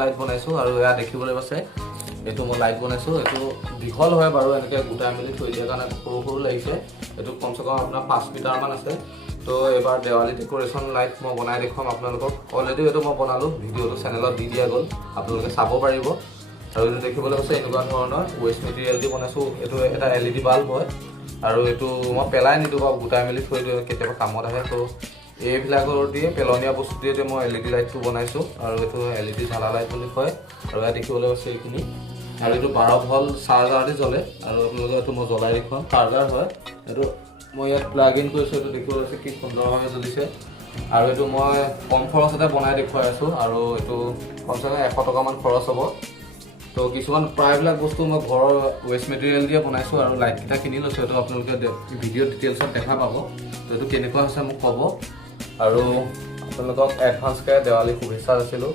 light বনাইছোঁ আৰু এয়া দেখিবলৈ পাইছে এইটো মই লাইট বনাইছোঁ এইটো দীঘল হয় বাৰু এনেকৈ গোটাই মেলি থৈ দিয়াৰ কাৰণে সৰু সৰু লাগিছে এইটো কমচে কম আপোনাৰ 5 মিটাৰমান আছে তো এবাৰ দেৱালী ডেকোৰেশ্যন লাইট মই বনাই দেখুৱাম আপোনালোকক অলৰেডি এইটো মই বনালোঁ ভিডিঅ'টো চেনেলত দি দিয়া গ'ল আপোনালোকে চাব পাৰিব আৰু এইটো দেখিবলৈ পাইছে এনেকুৱা ধৰণৰ ৱেষ্ট মেটেৰিয়েল দি বনাইছোঁ এইটো এটা LED বাল্ব হয় আৰু এইটো মই পেলাই নিদিওঁ বাৰু গোটাই মেলি থৈ দিওঁ কেতিয়াবা কামত আহে তো এইবিলাকৰ দিয়ে পেলনীয়া বস্তু দিয়ে মই LED লাইটটো বনাইছোঁ আৰু এইটো LED ঝালা লাইট বুলি কয় আৰু ইয়াত দেখিবলৈ পাইছে এইখিনি আৰু এইটো 12 ভল্ট চাৰ্জাৰ দি জ্বলে আৰু আপোনালোকে এইটো মই জ্বলাই দেখুৱাম চাৰ্জাৰ হয় এইটো মই ইয়াত প্লাগ ইন কৰিছোঁ এইটো দেখিবলৈ পাইছে কি সুন্দৰভাৱে জ্বলিছে আৰু এইটো মই কম খৰচতে বনাই দেখুৱাই আছোঁ আৰু এইটো কমচে কম 100 টকামান খৰচ হ'ব তো কিছুমান প্ৰায়বিলাক বস্তু মই ঘৰৰ ৱেষ্ট মেটেৰিয়েল দিয়ে বনাইছোঁ আৰু লাইটকেইটা কিনি লৈছোঁ এইটো আপোনালোকে ভিডিঅ' ডিটেইলছত দেখা পাব তো এইটো কেনেকুৱা হৈছে মোক ক'ব আৰু আপোনালোকক এডভান্সকৈ দেৱালী শুভেচ্ছা দিছিলোঁ